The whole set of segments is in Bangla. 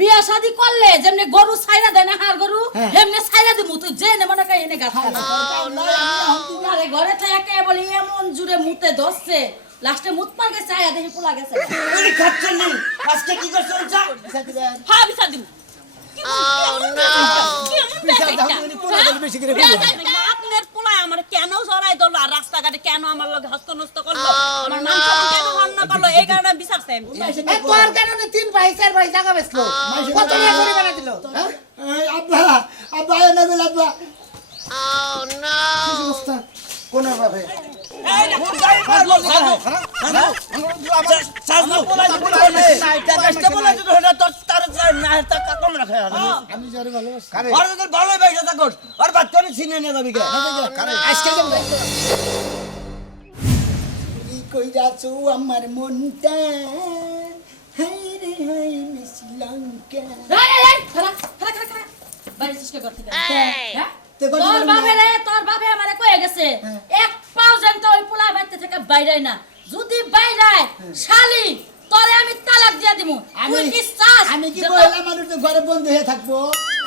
বিয়া শাদি করলে যেমনে গরু ছাইরা দেয় না হার গরু হেমনে ছাইরা দিমু তুই জেনে মনে কই এনে গাছ আরে ঘরে থেকে বলি এমন জুড়ে মুতে ধরছে লাস্টে মুত পার গেছে আয়া দেখি পোলা গেছে তুই খাচ্ছেন নি আজকে কি করছ ওইটা হ্যাঁ বিচার দিমু আপনার পোলা আমার কেন জড়াই ধরলো আর রাস্তাঘাটে কেন আমার লগে হস্তনস্ত করলো আমার মান সম্মান কেন হরণ করলো এই কারণে বিচার চাই তোর কারণে 3 ভাই 4 ভাই জায়গা বেচলো কত টাকা করে বানা দিল আব্বা আব্বা এনে বেলা আব্বা কোন ভাবে আমি জরে ভালোবাসি কই যাচ্ছো আমার মনটা হাই রে হাই মিস লঙ্কা তোর বাপে আমারে কয়ে গেছে এক পাও জানতো ওই পোলা বাইতে থেকে বাইরে না যদি বাইরে শালি তোরে আমি তালাক দিয়া দিমু তুই কি চাস আমি কি মহিলা মানুষ তো ঘরে বন্ধ হয়ে থাকবো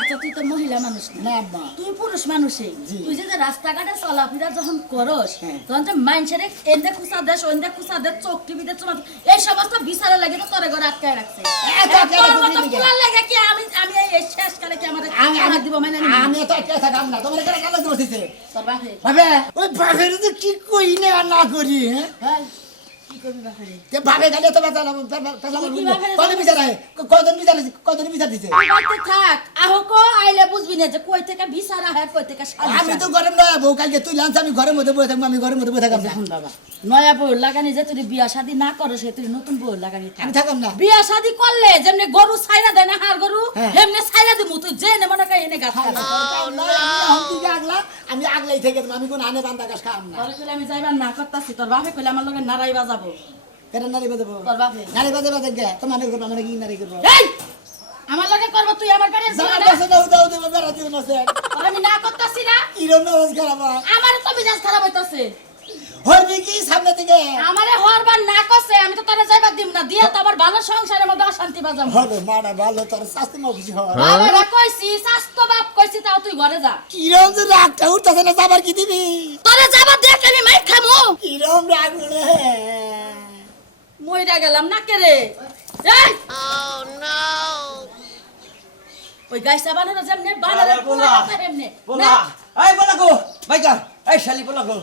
আচ্ছা তুই তো মহিলা মানুষ না না আব্বা তুই পুরুষ মানুষই তুই যে রাস্তাঘাটে চলাফেরা যখন করস তখন তো মানুষের এন্দে খুসা দেশ ওন্দে খুসা দেশ চোখ টিভি দে চুমা এই সমস্ত বিচারে লাগে তো তোরে ঘরে আটকায় রাখছে পোলার লাগে কি আমি আমি এই শেষ কালে কি আমাদের আমার দিব মানে আমি তো একটা থাকাম না তোমার কাছে কালো দোষিছে তোর বাপে ভাবে ওই বাপের তো কি কই না করি হ্যাঁ কি করবি বাপে তে ভাবে গেলে তো কত বিচার হয় কতদিন বিচার দিছে বাড়িতে থাক আহকো আইলে বুঝবি না যে কই থেকে বিচারা হয় কই থেকে শালি আমি তো ঘরে নয় বউ কালকে তুই লাঞ্চ আমি ঘরের মধ্যে বসে থাকবো আমি ঘরের মধ্যে বসে থাকবো দেখুন বাবা নয়া বউ লাগানি যে তুই বিয়া শাদি না করো সে তুই নতুন বউ লাগানি আমি থাকাম না বিয়া শাদি করলে যেমনে গরু ছাইরা দেয় না হার গরু হেমনে ছাইরা দিমু তুই জেনে মনে কই এনে গাছ আমি আগলাই থেকে আমি কোন আনে বান্দা গাছ খাম না তোরে কইলে আমি যাইবার না করতাছি তোর বাপে কইলে আমার লগে নারাই বাজাবো কেন নারী বাজাবো তোর বাপে নারী বাজাবে গে তোমার করবো আমরা কি নারী করবো এই আমার লগে করব তুই আমার বাড়ি যাবি না দাও দেবো বেড়া দিও না স্যার তোর আমি না করতাছি না ইরম নামাজ খারাপ আমার তো মেজাজ খারাপ হইতাছে হরবি কি সামনে থেকে আমারে হরবার না করছে আমি তো তোরে যাইবার দিম না দিয়া তো আমার ভালো সংসারের মধ্যে অশান্তি বাজাম হবে মানা ভালো তোর শাস্তি মাফি হয় বাবারা কইছি স্বাস্থ্য বাপ কইছি তাও তুই ঘরে যা কিরম যে রাগটা উঠতেছে না যাবার কি দিবি তোরে যাবার দেখ আমি মাইর খামু কিরম রাগ রে মইরা গেলাম না কে রে এই ওই গাইসা বানানো যেমনে বানারে পোলা হেমনে পোলা এই পোলা গো বাইকার এই শালি পোলা গো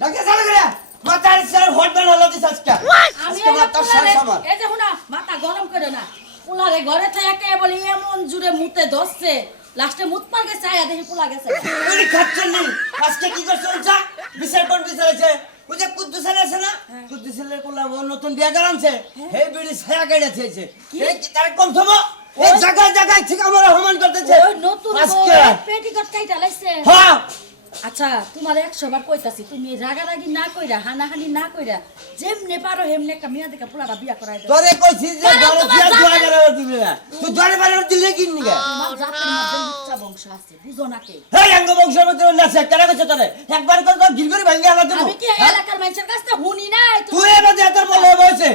ডাকে চালা গরে মাতার স্যার হট বানালো দিস আজকে আমি আজকে মাতার স্যার সামার এই যে হুনা মাথা গরম করে না পোলারে ঘরে থেকে বলি এমন জুড়ে মুতে ধরছে লাস্টে মুত পার গেছে আয়া দেখি পোলা গেছে তুই খাচ্ছেন নি আজকে কি করছ ওইটা বিচার কোন বিচার আছে ওই যে কুদ্দুসের আছে না কুদ্দুসের পোলা ও নতুন বিয়া করাছে হে বিড়ি ছায়া গাড়ি আছে এই কি তার কম থবো এই জায়গায় জায়গায় ঠিক আমার অপমান করতেছে ওই নতুন আজকে পেটিকট কাইটা লাইছে হ্যাঁ আচ্ছা তোমার 100 বার কইতাছি তুমি রাগারাগি না কইরা হানাহানি না কইরা যেমনে পারো হেমনে একটা মিয়া দেখা পোলাটা বিয়া করাই দাও তোরে কইছিস যে দরে বিয়া দুয়া গেলে দিবি না তুই দরে বারে দিলে কি নিগা তোমার জাতের মধ্যে উচ্চ বংশ আছে বুঝো না কে এই অঙ্গ বংশের মধ্যে নাছে কেন কইছ তোরে একবার কর গিল করে ভাঙে আলা দেব আমি কি এলাকার মানুষের কাছ থেকে হুনি নাই তুই এবার যে তোর বলে হইছে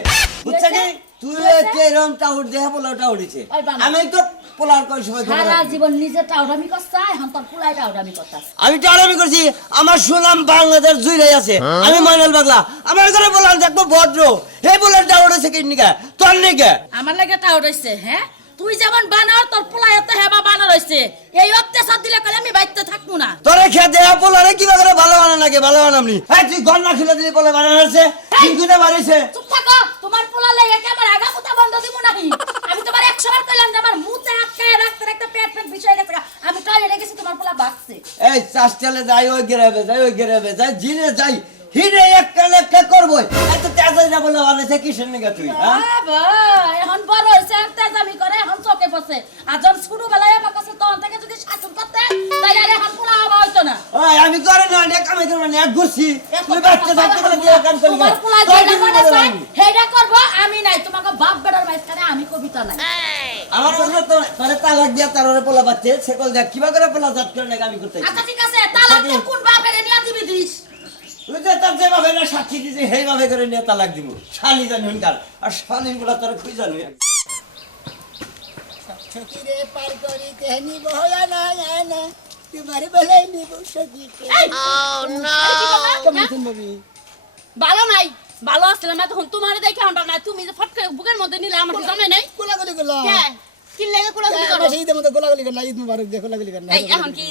বুঝছ কি তুই কেরম টাউর দেহ পোলা টাউরিছে আমি তো পোলার কই সময় সারা জীবন নিজে টাউরামি করছ এখন তোর পোলাই টাউরামি করতাছ আমি টাউরামি করছি আমার সুনাম বাংলাদেশ জুড়ে আছে আমি ময়নাল পাগলা আমার ঘরে বলান দেখবো ভদ্র হে পোলার টাউরিছে কি নিগা তোর নিগা আমার লাগে টাউরাইছে হ্যাঁ তুই যেমন বানাও তোর পোলাই এত হেবা বানা রইছে এই অত্যাচার দিলে কইলে আমি বাইতে থাকবো না তোরে খেয়ে দেয়া পোলারে কিবা করে ভালো বানা নাকি ভালো বানামনি এই তুই গন্না খুলে দিলি পোলা বানানো আছে কিন্তু মারিছে চুপ থাকো তোমার পোলা লাগে কি আমার আগা মুতা বন্ধ দিব নাকি আমি তোমার 100 বার কইলাম যে আমার মুতে আটকায় রাখতে রাখতে পেট বিষয় গেছে আমি টয়লেটে গেছি তোমার পোলা বাকছে এই চাষটালে যাই ওই গেরাবে যাই জিনে যাই হিরে একটা করবো এত তেজাই না বলে বানাইছে কিসের নিগা তুই হ্যাঁ বাবা এখন বড় হইছে তেজামি করে এখন চোখে পড়ছে আজম ছোট বেলায় আমার কাছে তখন থেকে যদি শাসন করতে তাই আর এখন পোলা হওয়া হইতো না ওই আমি করে না নে কামে করব না ঘুরছি তুই বাচ্চা থাকতে বলে দিয়ে কাম করবি তোমার পোলা যেটা মনে চাই হেডা করব আমি নাই তোমাকে বাপ বেটার মাইস্কারে আমি কবিতা নাই আমার মনে তো তোরে তালাক দিয়া তাররে পোলা বাচ্চা সেকল দেখ কিবা করে পোলা জাত করে না আমি করতে আচ্ছা ঠিক আছে তালাক তো কোন বাপেরে নিয়া দিবি দিস তুই যে তার যেভাবে না সাক্ষী দিছে সেইভাবে করে নিয়ে তালাক দিব শালি জানি হুনকার আর শালির গুলা তোর খুঁজ জানি সখীরে পার করিতে নিব না না তোমার বেলায় নিব সখীকে কেমন শুনবি ভালো নাই ভালো আসছিলাম তখন তোমার দেখে আমরা না তুমি যে ফট করে বুকের মধ্যে নিলে আমার কি জানাই নাই কোলাগুলি করলো কে কি লাগে কোলাগুলি করো ঈদের মধ্যে কোলাগুলি করলো ঈদ মুবারক দিয়ে কোলাগুলি করলো এই এখন কি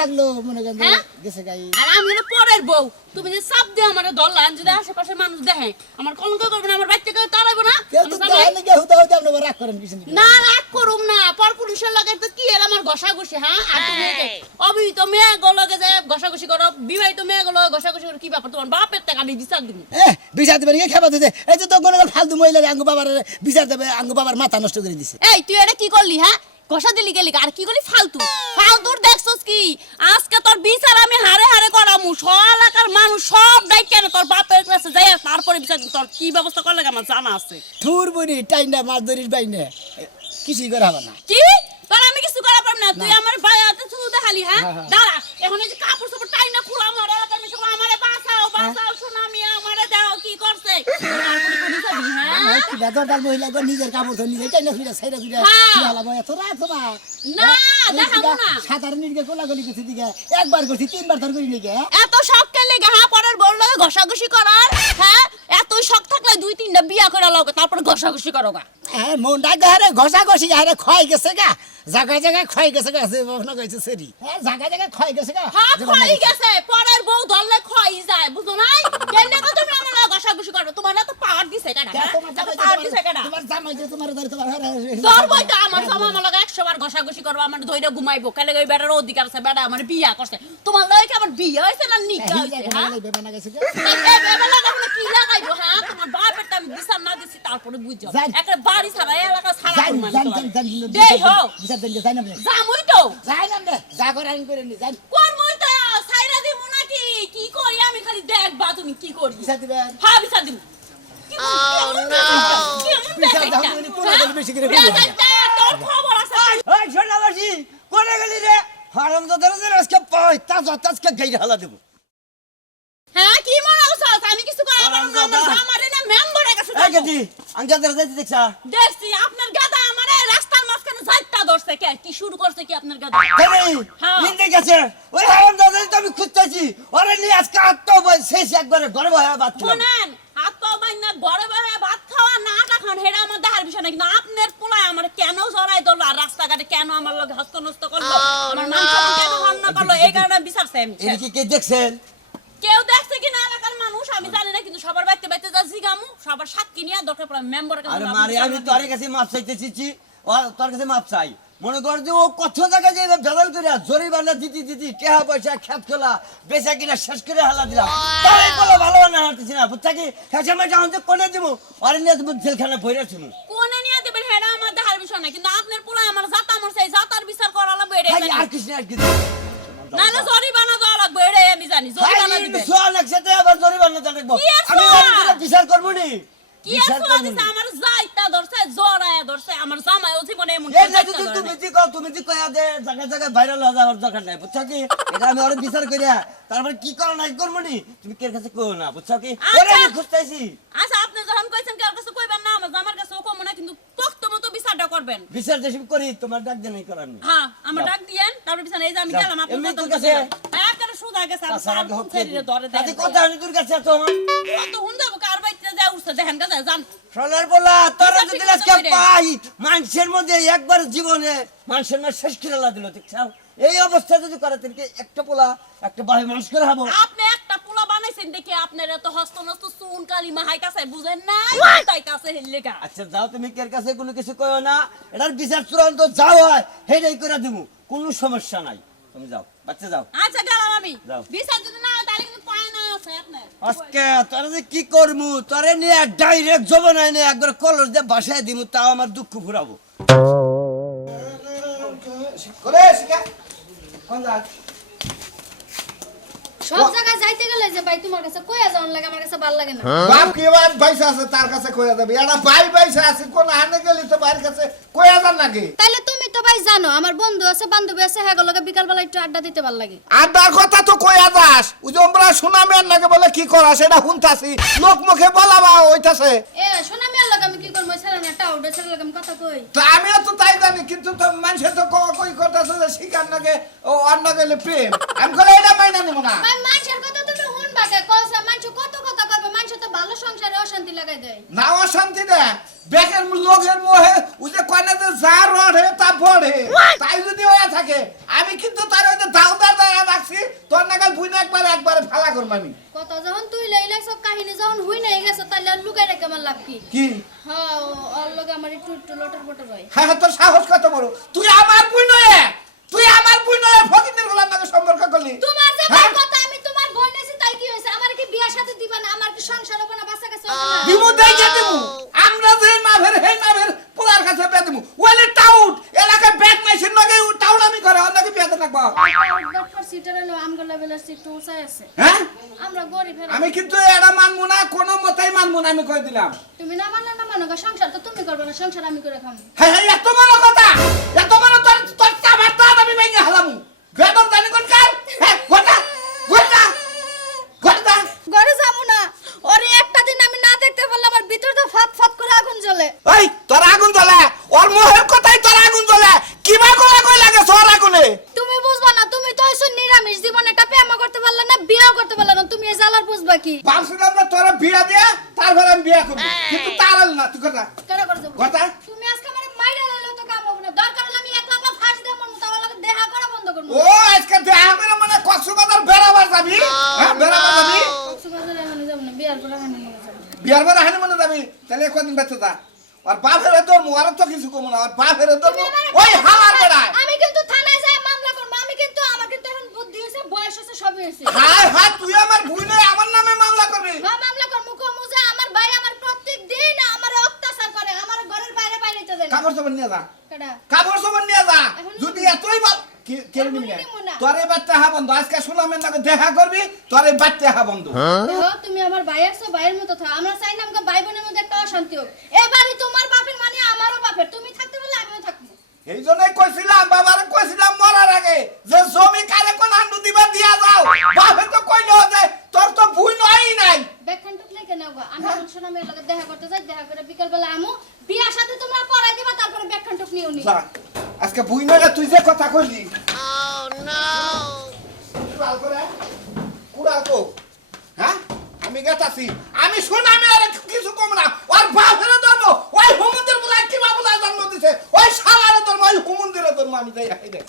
থাকলো মনে করেন হ্যাঁ? গেছে গাই আর আমি হলো পরের বউ তুমি যে চাপ দিয়ে আমার ধরলাম যদি আশেপাশে মানুষ দেখে আমার কলঙ্ক করবে না আমার বাচ্চাকে তাড়াবো না কেউ তো তাহলে গিয়ে হুদা হুদা আপনি রাগ করেন কিছু না রাগ করুম না পর পুরুষের লগে তো কি এর আমার ঘষাঘষি হ্যাঁ আর তুমি অবিহিত মেয়ে লগে যে ঘষাঘষি করো বিবাহিত মেয়ে গুলো ঘষাঘষি করো কি ব্যাপার তোমার বাপের টাকা আমি বিচার দিব বিচার দেবেন খেবা দিতে এই যে তো কোনো ফালতু মহিলার আঙ্গু বাবার বিচার দেবে আঙ্গু বাবার মাথা নষ্ট করে দিছে এই তুই এটা কি করলি হ্যাঁ ঘষা দিলি গেলি আর কি করলি ফালতু ফালতুর দেখছস কি আজকে তোর বিচার আমি হারে হারে করামু সব এলাকার মানুষ সব দায়িত্ব কেন তোর বাপের কাছে যাই তারপরে বিচার তোর কি ব্যবস্থা করলে আমার জানা আছে থুর বুড়ি টাইনা মাছ ধরিস বাইনে কিছুই করা হবে না কি তোর আমি কিছু করা পারব না তুই আমার বায়াতে শুধু দেখালি হ্যাঁ দাঁড়া এখন এই যে কাপড় চোপড় টাইনা খুলা আমার এলাকার মেয়ে সব আমারে বাঁচাও শোনা আমি আমারে দাও কি করছে তারপরে কোন যাবি হ্যাঁ কি বেদরদার মহিলা গো নিজের কাপড় ধরে নিজে টাইনা ফিরে সাইরা ফিরে হ্যাঁ। কি হালাবো এত রাত তোমা না দেখাবো না সাধারণ নির্গে কোলাগুলি করছি দিকে একবার করছি তিনবার ধর করি নিগে এত শখ কেলে হ্যাঁ পরের বড় লাগে ঘষাঘষি করার হ্যাঁ এত শখ থাকলে 2-3টা বিয়া করে লগে তারপর ঘষাঘষি করো গা হ্যাঁ মনটা গারে ঘষা ঘষি গারে ক্ষয় গেছে গা জায়গায় জায়গায় ক্ষয় গেছে গা সে বাবনা কইছে সেরি হ্যাঁ জায়গায় জায়গায় ক্ষয় গেছে গা হ্যাঁ ক্ষয় গেছে পরের বউ ধরলে ক্ষয় যায় বুঝো নাই কেন না তুমি আমার লগে ঘষাঘষি করো তোমার না তো পাওয়ার দিছে কেন পাওয়ার দিছে কেন তোমার জামাই যে তোমার ধরে তোমার ধরবই তো আমার জামা আমার লগে 100 বার ঘষাঘষি করবো আমার ধইরা ঘুমাইবো কেন ওই বেটার অধিকার আছে বেটা আমার বিয়া করছে তোমার লগে কি আমার বিয়া হইছে না নিকা হইছে হ্যাঁ বেবানা গেছে গা এই বেলা লাগাবো কি লাগাইবো হ্যাঁ তোমার বাপের টাইম বিচার না দিছি তারপরে বুঝছো একটা বাড়ি ছাড়া এলাকা ছাড়া দেই হোক বিচার দেন যাই না জামুই তো যাই না রে যা করে আইন করে নি যাই কোন মই তো সাইরা দিমু নাকি কি করি আমি খালি দেখবা তুমি কি করি বিচার দিবেন হ্যাঁ বিচার দিমু বিচার দাও তুমি কোলাগুলি বেশি করে ফেলে তোর খবর আছে ওই সোনাবাসী কোনে গেলি রে হারামজাদার আজকে পাই তাজকে গাইরে হালা দেব হ্যাঁ কি মনে করছস আমি কিছু করা পারব না আমার জামারে না মেম্বারের কাছে এই গেদি আঙ্গাদার যাইতে দেখছা দেখছি আপনার গাদা আমারে রাস্তার মাঝখানে যাইতা ধরছে কে কি শুরু করছে কি আপনার গাদা জানি হ্যাঁ। নিন্দে গেছে ওই হারামজাদার তো আমি খুঁজতেছি ওরে নিয়ে আজকে শেষ একবারে ঘরে বয়া বাত খেলাম শুনেন হাত পা বাইনা ঘরে বসে ভাত খাওয়া না খান হেডা আমার দেখার বিষয় না কিন্তু আপনার পোলায় আমার কেন জড়াই দিল আর রাস্তাঘাটে কেন আমার লগে হস্ত নষ্ট করলো আমার মানুষ কেন রান্না করলো এই কারণে বিচারছে আমি এদিকে কে দেখছেন কেউ দেখছে কি না এলাকার মানুষ আমি জানি না কিন্তু সবার বাইতে বাইতে যাচ্ছি গামু সবার সাক্ষী নিয়ে দরকার পড়ে মেম্বারের কাছে আরে মারে আমি তোর কাছে মাপ চাইতেছি ও তোর কাছে মাপ চাই মনে কর যে ও কত জায়গায় যে বেদল করে জরিমানা দিতি টেহা পয়সা খেত খোলা বেচা কিনা শেষ করে হালা দিলাম তাই বলে ভালো না হাঁটতেছি না বুঝছা কি হেসে মেসে আমি কোনে দিব আরে নিয়ে তুমি জেলখানা ভরে ছিল কোনে নিয়ে দেবেন হেডা আমার দেখার বিষয় না কিন্তু আপনার পোলায় আমার জাতা আমার চাই জাতার বিচার করা লাগবে এটাই ভাই জানি। আর কিছু না আর কিছু না না জরিমানা দেওয়া লাগবে এটাই আমি জানি জরিমানা দিবেন সোয়াল একসাথে আবার জরিমানা জানাবো কি আর আমি সোয়াল? ওর বিচার করবো নি কি আর দিছে আমার যাইতা ধরছে জড়ায়া ধরছে আমার জামাই ও জীবনে এমন এই না যদি তুমি যে কয়া দে জায়গা জায়গায় ভাইরাল হয়ে যাওয়ার দরকার নাই বুঝছো কি এটা আমি ওর বিচার করিয়া তারপর কি করো নাই করবো নি তুমি কে কাছে কো না বুঝছো কি ওরে আমি খুঁজতেছি আচ্ছা আপনি যখন কইছেন কার কাছে কইবেন না আমার জামার কাছে ও কম না কিন্তু পক্ত মতো বিচারটা করবেন বিচার দেশি করি তোমার ডাক দিয়ে নাই করার নেই হ্যাঁ আমার ডাক দিয়েন তারপর বিচার এই যে আমি যাও। গেলাম এমনি আপনার তোর কাছে কাছে? একবারে সুদা গেছে আর তাছাড়া সারা হোক শরীরে ধরে দেয় তাতে কথা আমি তোর কাছে তো আমার কত হুন যাবো কার বাইতে যা উঠছে দেখেন গাদা জান সোনার বলা তোরা বিচার যদি ঠিক আজকে মতো কইরে। পাই মানুষের মধ্যে একবার জীবনে মানুষের না শেষ করে দিল দেখছাও এই অবস্থা যদি করে তাহলে একটা পোলা একটা বাহি মানুষ করে হবো আপনি একটা পোলা বানাইছেন দেখে আপনার এত হস্ত নষ্ট চুন কালি মাহাই কাছে বুঝেন না তাই কাছে হেললেগা আচ্ছা যাও তুমি কের কাছে কোনো কিছু কইও না এটার বিচার চূড়ান্ত যাও হয় হেডাই করে দিব কোনো সমস্যা নাই তুমি যাও বাচ্চা যাও আচ্ছা গেলাম আমি যাও। বিচার যদি না হয় তাহলে কিন্তু পায় না আছে আপনার আজকে তোরা যে কি করমু তোরে নিয়ে ডাইরেক্ট জবনায় নিয়ে একবার কলর দিয়ে বাসায় দিমু তাও আমার দুঃখ ফুরাবো করে শিখা কোন যা সব জায়গায় যাইতে গেলে যে ভাই তোমার কাছে কইয়া যাওয়ার লাগে আমার কাছে ভালো লাগে না বাপ কি বাপ পয়সা আছে তার কাছে কইয়া যাবে এটা ভাই পয়সা আছে কোন হানে গেলি তো ভাইয়ের কাছে কইয়া যান নাকি তাইলে তুমি তো ভাই জানো আমার বন্ধু আছে বান্ধবী আছে হ্যাঁ লগে বিকাল বেলা একটু আড্ডা দিতে ভালো লাগে আড্ডার কথা তো কইয়া যাস উজম্বরা সুনামের নাকি বলে কি করা সেটা শুনতাছি লোক মুখে বলাবা হইতাছে এ শোনা মিয়ার লগে আমি কি করব ছেলে না টাউডে ছেলে লগে আমি কথা কই তো আমিও তো তাই জানি কিন্তু তো মানুষে তো কই করতেছে যে শিকার নাগে ও অন্য গেলে প্রেম আমি কলে এটা মাইনা নিব না ভাই মানুষের কথা তুমি শুনবা কে কইছে মানুষ কত কথা কইবে মানুষ তো ভালো সংসারে অশান্তি লাগাই দেয় না অশান্তি দে বেকের লোকের মোহে ওই যে কয়না যে যা রড়ে তা পড়ে তাই যদি হয়ে থাকে আমি কিন্তু তার ওই যে দাউদার দাঁড়া রাখছি তোর নাগাল বুইনা একবারে ফালা করব আমি কত যখন তুই লইলে সব কাহিনী যখন হুই নাই গেছে তাহলে আর লুকাই রেখে আমার লাভ কি কি হ্যাঁ ওর লগে আমার একটু একটু লটর পটর হয় হ্যাঁ হ্যাঁ, তোর সাহস কত বড় তুই আমার বুই নয় ফকিনের গোলাম নাকি সম্পর্ক করলি তোমার যে হ্যাঁ? কথা আমি তোমার বোন নেছি তাই কি হইছে আমার কি বিয়ার সাথে দিবা না আমার কি সংসার হবে না বাচ্চা কাছে হবে না দিমু দেই কে দিমু আমরা যে মাভের হে মাভের পোলার কাছে বে দিমু ওইলে টাউট এলাকায় ব্যাক মেশিন নগে টাউট আমি করে অন্যকে পেতে রাখবা ডক্টর সিটার হলো আমগো লেভেলের একটু উঁচাই আছে হ্যাঁ আমরা গরিব হেরা আমি কিন্তু এটা মানবো না কোনো মতেই মানবো না আমি কই দিলাম তুমি না মানো না মানো গো, সংসার তো তুমি করবে না সংসার আমি করে খাম হ্যাঁ হ্যাঁ এত বড় কথা এত বড় তোর চাবার দাঁত আমি ভেঙে হালামু বেদম জানি কোন কার হ্যাঁ গোটা ঘরে যাবো না ওরে একটা দিন আমি না দেখতে পারলে আমার ভিতর তো ফাত ফাত করে আগুন জ্বলে ওই তোর আগুন জ্বলে ওর মোহের কথাই তোর আগুন জ্বলে কিবা গোলা কই লাগে সোর আগুনে তুমি বুঝবা না তুমি তো হইছো নিরামিষ জীবন একটা প্রেম করতে পারলে না বিয়েও করতে পারলে না তুমি এই জ্বালার বুঝবা কি ভাবছিলাম না তোরা বিয়া দিয়া তারপর আমি বিয়া করব কিন্তু তার হল না তুই কথা কেন করে যাবো কথা তুমি আজকে আমার মাইরা লাইলে তো কাম হবে না দরকার হলে আমি এক লাখ ফাঁস দিয়ে মন তাও লাগে দেখা করা বন্ধ করব ও আজকে দেখা করে মানে কক্সবাজার বেড়াবার যাবি হ্যাঁ বেড়াবার যাবি কক্সবাজারে এখনো যাব না বিয়ার পরে হানি নিয়ে যাব বিয়ার বেড়া হানি মনে যাবি তাহলে কদিন বেঁচে যা আর বাপের তোর আর তো কিছু কম না আর বাপের তোর ওই হাওয়ার বেড়ায় আমি কিন্তু থানায় যাই মামলা করব আমি কিন্তু আমার কিন্তু এখন বুদ্ধি হইছে বয়স হইছে সবই হইছে হায় হায় তুই আমার ভুল নয় আমার নামে মামলা করবি হ্যাঁ মামলা করব মুখে আমার ভাই আমার প্রত্যেক দিন আমার অত্যাচার করে আমার ঘরের বাইরে বাইরে যেতে দেয় না কাপড় চোপড় নিয়ে যা কেডা কাপড় চোপড় নিয়ে যা এখন যদি এতই বল কেড়ে নিবি না নিবো না। তোর এই বাচ্চা হা বন্ধ আজকে শুনলাম নাকি দেখা করবি তোর এই বাচ্চা হা বন্ধ দেখো তুমি আমার ভাই আছো ভাইয়ের মতো থাকো আমরা চাই না আমাকে ভাই বোনের মধ্যে একটা অশান্তি হোক এবারে তোমার বাপের মানে আমারও বাপের তুমি থাকতে বললে আমিও থাকবো এই জন্যই কইছিলাম বাবারে কইছিলাম মরার আগে যে জমি কারে কোন হান্ডু দিবা দিয়া যাও বাপে তো কইলো যে তোর তো ভুই নয়ই নাই ব্যাখ্যান টুকলে কেন গো আমি শুন আমি লগে দেখা করতে যাই দেখা করে বিকাল বেলা আমু বিয়ার সাথে তোমরা পড়াই দিবা তারপরে ব্যাখ্যান টুক নিও নি যা আজকে ভুই নয়টা তুই যে কথা কইলি কুড়াল তো হ্যাঁ আমি গেতাছি আমি শুন আমি আর কিছু কম না ওর বাপের ধর্ম ওই হুমন্দির বলা কি বাবুলা জন্ম দিছে ওই শালার ধর্ম ওই হুমন্দিরের ধর্ম আমি যাই হাই দে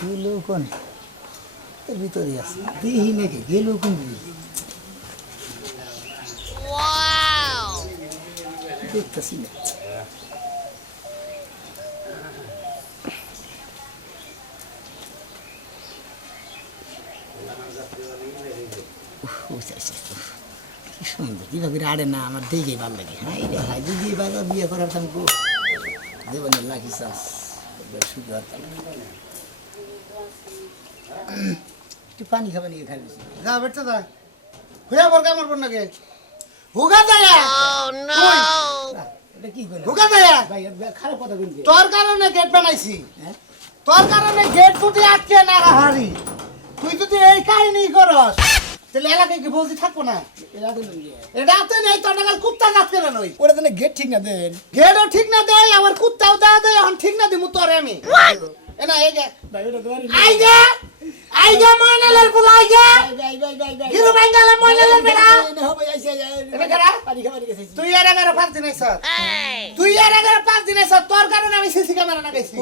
গেলো কোন এর ভিতরে আছে দেখি নাকি গেলো কোন দেখতেছি না কি সুন্দর কিভাবে আড়ে না আমার দেখে ভালো লাগে হ্যাঁ এটা হয় দিদি বাবা বিয়ে করার থাকবো দেবনের লাগি চাষ শুধু একটু পানি খাবে নিয়ে খাবি যা বেটা যা হুয়া বর্গা মারব নাকি হুগা যায় এটা কি করে হুগা যায় ভাই খারাপ কথা বলছি তোর কারণে গেট বানাইছি হ্যাঁ তোর কারণে গেট যদি আটকে না রাহারি তুই যদি এই কাহিনী করস তাহলে এলাকায় কি বলতে থাকবো না এরা তো লঙ্গি এটা তো নেই তোর নাগাল কুত্তা গাছ কেন নই ওরা তো গেট ঠিক না দেন গেটও ঠিক না দেয় আমার কুত্তাও দেয় এখন ঠিক না দিমু তোরে আমি এনা এই যে ভাই ওটা তো আই যে ময়নালের পোলা আই যে ভাই গিরু বাঙ্গালা ময়নালের বেটা হবে আইছে এটা কারা পানি খাবার গেছে তুই এর আগে 5 দিন আইছ তুই এর আগে 5 দিন আইছ তোর কারণে আমি সিসি ক্যামেরা লাগাইছি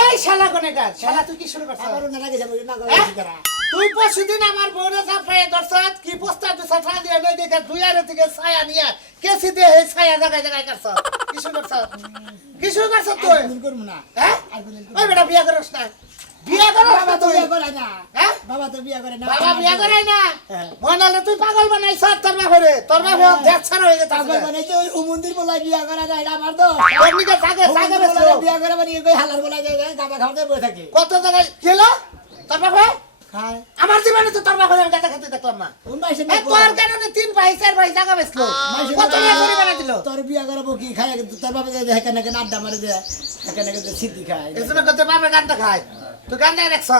এই শালা কোনে কাজ শালা তুই কি শুরু করছ আবার না লাগে যাবে না করে করা তুই পরশুদিন আমার বউরে সাফাই দর্শক কি প্রস্তাব তো সাফা দিয়ে নাই দেখে দুই আর থেকে ছায়া নিয়ে কেসি দিয়ে এই ছায়া জায়গায় করছ কি শুরু করছ তুই কোন করব না হ্যাঁ ওই বেটা বিয়া করছ না বিয়া করছ বাবা না তো তুই বিয়ে করে না হ্যাঁ বাবা তো বিয়ে করে না বাবা বিয়া করে না হ্যাঁ। মনালে তুই পাগল বানাইছ তোর বাপে দেখ ছাড়া হয়ে গেছে পাগল বানাইছে ওই মন্দির বলা বিয়ে করা যায় না আমার তো তোর নিকে থাকে বিয়ে করে বানিয়ে কই হালার বলা যায় গাবা খাওয়াতে বসে থাকে কত জায়গায় খেলো তোর বাপে খায় আমার জীবনে তো তোর বাপে আমি গাঁজা খেতে দেখলাম না কোন বাইসে এই তোর কারণে 3 ভাই 4 ভাই জায়গা বেচলো কত টাকা করে বানাই দিল তোর বিয়ে করাবো কি খায় তোর বাবা যায় এখানে এখানে আড্ডা মারে দেয় এখানে এখানে সিদ্ধি খায় এজন্য কত বাপে গান্ডা খায় তুই গান্ডা দেখছ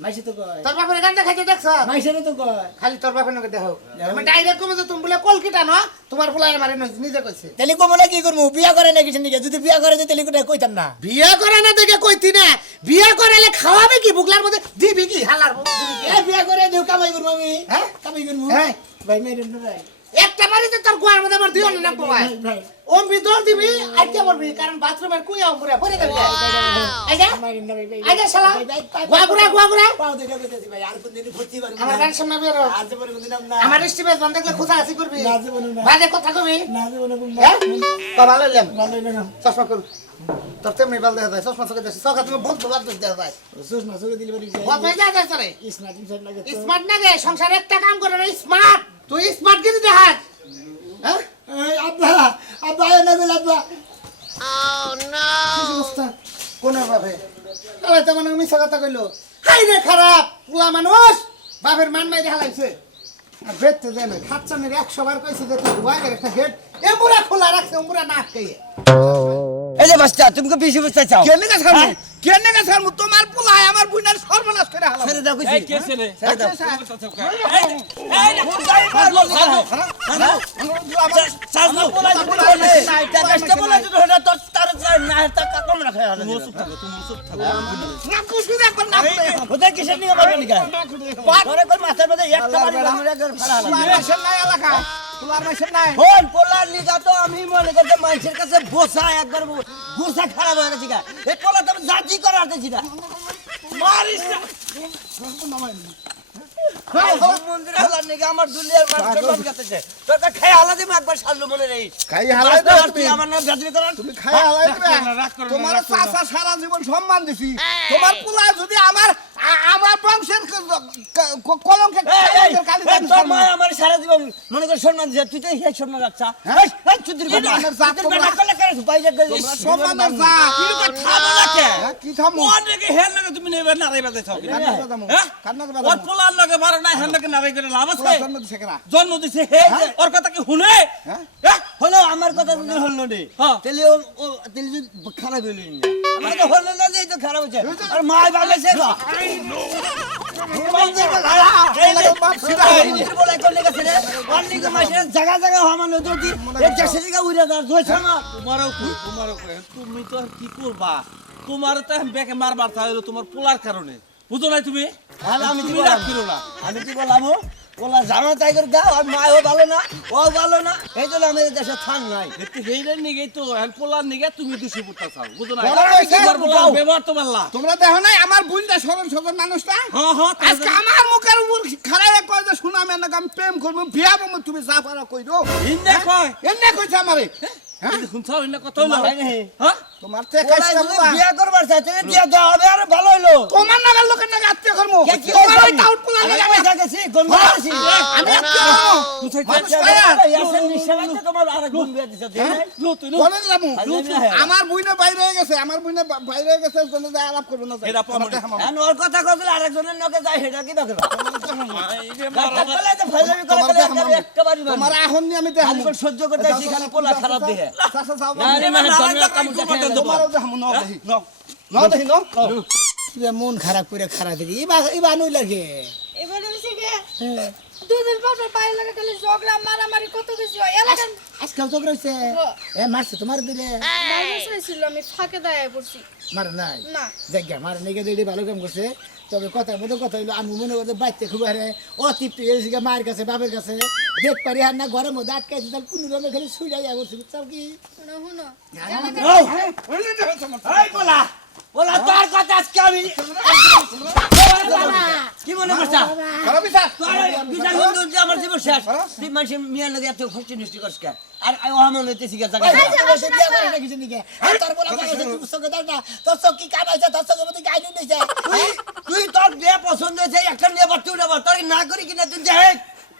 মাইসে তো কয় তোর বাপের গান দেখাইতে দেখছ মাইসে তো কয় খালি তোর বাপের নাকি দেখো আমি ডাইরেক্ট কমে যে তুমি বলে কলকিটা না তোমার পোলায় মারে নিজে কইছে তাহলে কমো না কি করবো বিয়া করে না কিছু নিকে যদি বিয়া করে যে তাহলে কোথায় কইতাম না বিয়া করে না দেখে কইতি না বিয়া করালে খাওয়াবে কি বুকলার মধ্যে দিবি কি হালার এ বিয়া করে দিও কামাই করবো আমি হ্যাঁ? কামাই করবো হ্যাঁ। ভাই মেরে না ভাই একটা বাড়িতে তোর গোয়ার মধ্যে আমার দিও না ভাই ভাই ওম ভিতর দিবি আইতে পারবি কারণ বাথরুমের কুইয়া পুরা ভরে দেবে আইজা মারি না ভাই ভাই আইজা শালা গোয়াগুড়া পাও দেখে কইতেছি ভাই আর কোন দিন ভর্তি পারবো আমার গান সামনে বেরো আজ জীবনে কোন দিন না আমার স্টিমেজ বন্ধ দেখলে খুশা আছি করবি না জীবনে না বাজে কথা কবি না জীবনে কোন হ্যাঁ তো ভালো হইলাম ভালো না চশমা কর তোর তেমনি বাল দেখা যায় চশমা চোখে দেখছি চোখা তুমি বলতে বাদ দেখা যায় সুস না সুগে দিলে বাড়ি বল পেয়ে যায় তোরে স্মার্ট ইনসাইড লাগে তো স্মার্ট না গে সংসারে একটা কাম করে না স্মার্ট তুই স্মার্ট গিরি দেখাস হ্যাঁ এই আব্বা আব্বা এনে বেলা আব্বা কোন ভাবে আরে তো মানে মিছা কথা কইলো হাই রে খারাপ পুলা মানুষ বাপের মান মাইরে হালাইছে আর বেতে দেন খাচ্চা মেরে 100 বার কইছে যে তুই ওয়াগের একটা গেট এমুরা খোলা রাখছে এমুরা না আটকাইয়ে এই যে বাচ্চা তুমি কি বেশি বুঝতে চাও কেনে গা ছাড়মু কেনে গা ছাড়মু তোমার পুলাই আমার বুইনার সর্বনাশ করে হালাম ছেড়ে দাও কইছি এই কে ছেলে ছেড়ে দাও এই না কোন যাই মারলো সাধু সাজু নাই টাকাটা বলে যদি হলো তোর তার না টাকা কম রাখা হলো চুপ থাকো তুমি চুপ থাকো না কুছু একবার না ওদের কিসের নিয়ে মারবে নিকা তোরে কোন মাথার মধ্যে একটা বাড়ি আমরা একবার ফাড়া হলো মাইশেন নাই এলাকা তোমার মাইশেন নাই ফোন পোলার লিগা তো আমি মনে করতে মানুষের কাছে বসা একবার গুসা খারাপ হয়ে গেছে এই পোলা তো জাতি করে আসতেছি না মারিস না মন্দিরে হলার নিগা আমার দুনিয়ার মানুষের মন কাটেছে তোর কা খাই আলা দিম একবার সাল্লু মনে রইস খাই হালাই দাও তুই আমার নাম বেদরি করার তুমি খাই হালাই তোমার চাচা সারা জীবন সম্মান দিছি তোমার পোলা যদি আমার বংশের কলঙ্কে কালি তোর মা আমার সারা জীবন মনে করে সম্মান দিছে তুই তো এই সম্মান রাখছা এই চুদির বেটা তোর বেটা কলে করে বাইরে গেলি সম্মানের যা খাবো না কে কি থামু কোন রেগে হেল লাগে তুমি নেবে না রাইবা যাইছো হ্যাঁ কান্না ওর পোলার লাগে মারো না হেল লাগে না রাই করে লাভ আছে জন্ম দিছে কেনা জন্ম দিছে হে ওর কথা কি শুনে হ্যাঁ হলো আমার কথা যদি হলো নে হ্যাঁ। তাহলে ও তাহলে যদি খারাপ হইল না আমার তো হলো না যে এই তো খারাপ হচ্ছে আর মা বাবাইছে না জায়গা জায়গা হওয়া মানে উড়ে তোমারও কই তুমি তো আর কি করবা তোমার তো বেকে মারবার চাইলো তোমার পোলার কারণে বুঝো নাই তুমি আমি তুমি রাগ করো না আমি কি বললাম ওলা জানো তাই করে গাও আর মাও ভালো না ও ভালো না এই জন্য আমাদের দেশে থান নাই দেখতে হেইলের নিগে তো হেল পোলার নিগে তুমি দোষী পুত্র চাও বুঝো না বলো হইছে, তোমার পোলার গাও। ব্যবহার তো মারলা তোমরা দেখো নাই আমার বুইনটা সরল সরল মানুষটা হ্যাঁ হ্যাঁ আজকে আমার মুখের উপর খারাপ কই যে শুনামে না আমি প্রেম করব বিয়া বম তুমি যা পারো কই দো ইন্দে কয় এনে কইছে আমারে হ্যাঁ শুনছাও ইন্দে কথা হইলো হয় নাই। হ্যাঁ তোমার তে কাজটা বাবা বিয়া করবার চাইতে বিয়া দাও হবে আর ভালো হইলো তোমার নাগাল লোকের নাগাল আত্মীয় করব কে কি তোমার ওই হইছে? টাউট পোলা আমি নাগাল পয়সা গেছি গন্ধ গেছি আমি আত্মীয় করব মানুষ কয়া তোমার আরেক বোন বিয়া দিছে তুই নাই? লো তুই লো বলে দিলাম আল্লাহ না। আমার বুইনে বাইরে হয়ে গেছে আমার বুইনে বাইরে হয়ে গেছে কোন যায় আলাপ করব না এটা প্রমাণ। এখন ওর কথা কইলে আরেকজনের নকে যায় সেটা কি দেখো এই যে মারো বলে তো ফাইলামি করে করে একটা বাড়ি বাড়ি তোমার এখন নিয়ে আমি দেখাবো আমি সহ্য করতে আছি খালি পোলা খারাপ দেখে চাচা যাও না রে মানে জন্মের কাম দেখে তোমারও দেখাবো নাও দেখি নাও দেখি নাও মন খারাপ করে খারাপ দেখি ইবা নই লাগে এবারে হইছে কি দুদিন পর পায়ে লাগা খালি ঝগড়া মারামারি কত কিছু হয় এলাকার আজকাল তো রয়েছে এ মারছে তোমার দিলে মাইনাস হয়েছিল আমি ফাঁকে দাঁড়ায় পড়ছি মার নাই না জায়গা মার নেগে দিদি ভালো কাম করছে তবে কথার মতো কথা হইলো আমি মনে করতে বাইতে খুব আরে অতৃপ্তি গেছি মায়ের কাছে বাপের কাছে দেখ পারি আর না ঘরের মধ্যে আটকাইছি তাহলে কোনো রকমে খালি শুই যাই বলছি বুঝছাও কি শুনো শুনো এই পোলা পোলা তোর কথা আজকে আমি কি মনে করছা খারাপ বিচার তোর বিচার বন্ধু যে আমার জীবন শেষ তুই মানুষের মিয়া নদী এত খুশি নিষ্টি করছ কে আর ও আমার লইতেছি কে জায়গা তুই তোর বিয়ে পছন্দ হয়েছে একটা নিয়ে বার তুই নেবার তোর না করি কিনা তুই যে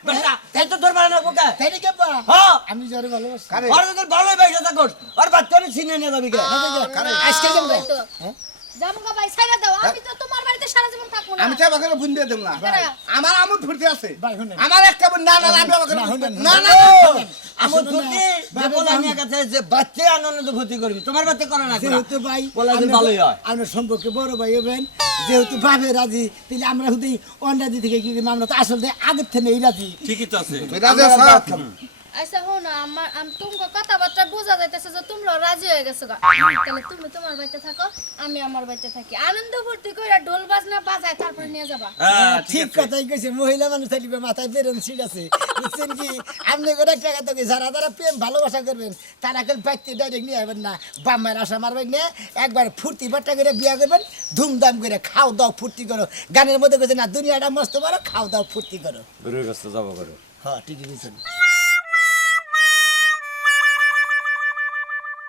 বেটা তাই তো তোর মানে বোকা হ্যাঁ আমি জরে ভালোবাসি আর তোর ভালোই বাইসা থাকস আর বাচ্চা চিনে নিয়ে যাবি কে আজকে যাবো তো জামুকা ভাই ছাইরা দাও আমি তো তোমার বাড়িতে সারা জীবন থাকবো না আমি তো আমাকে বুন দিয়ে দেব না আমার আমুদ ফুর্তি আছে ভাই, শুনেন। আমার একটা বোন না না আমি আমাকে না, শুনেন, না না আমার দুটি পোলানিয়া কাছে যে বাচ্চা আনন্দ ভর্তি করবি তোমার বাচ্চা করে না যেহেতু ভাই পোলাদিন ভালোই হয় আমরা সম্পর্কে বড় ভাই হবেন যেহেতু ভাবে রাজি তাহলে আমরা হুদি অনরাজি থেকে কি করবো? আমরা তো আসলে আগের থেকে এই রাজি ঠিকই তো আছে তুই রাজা সাহেব আচ্ছা হো না তোমাকে কথাবার্তা বোঝা যাইতেছে যে তোমরা রাজি হয়ে গেছো গা তাহলে তুমি তোমার বাড়িতে থাকো আমি আমার বাড়িতে থাকি আনন্দ ফুর্তি কইরা ঢোল বাজনা বাজায় তারপরে নিয়ে যাবা হ্যাঁ ঠিক কথাই কইছে মহিলা মানুষ থাকবে মাথায় বেরোন সিট আছে বুঝছেন কি আপনি করে টাকা তো যারা যারা প্রেম ভালোবাসা করবেন তারা কেন বাইতে ডাইরেক্ট নিয়ে আসবেন না বাম্মার আশা মারবেন না একবার ফুর্তি বাট্টা করে বিয়া করবেন ধুমধাম করে খাও দাও ফুর্তি করো গানের মধ্যে কইছে না দুনিয়াটা মস্ত বড় খাও দাও ফুর্তি করো বেরোয় ব্যস্ত যাবো করো হ্যাঁ ঠিকই বলছেন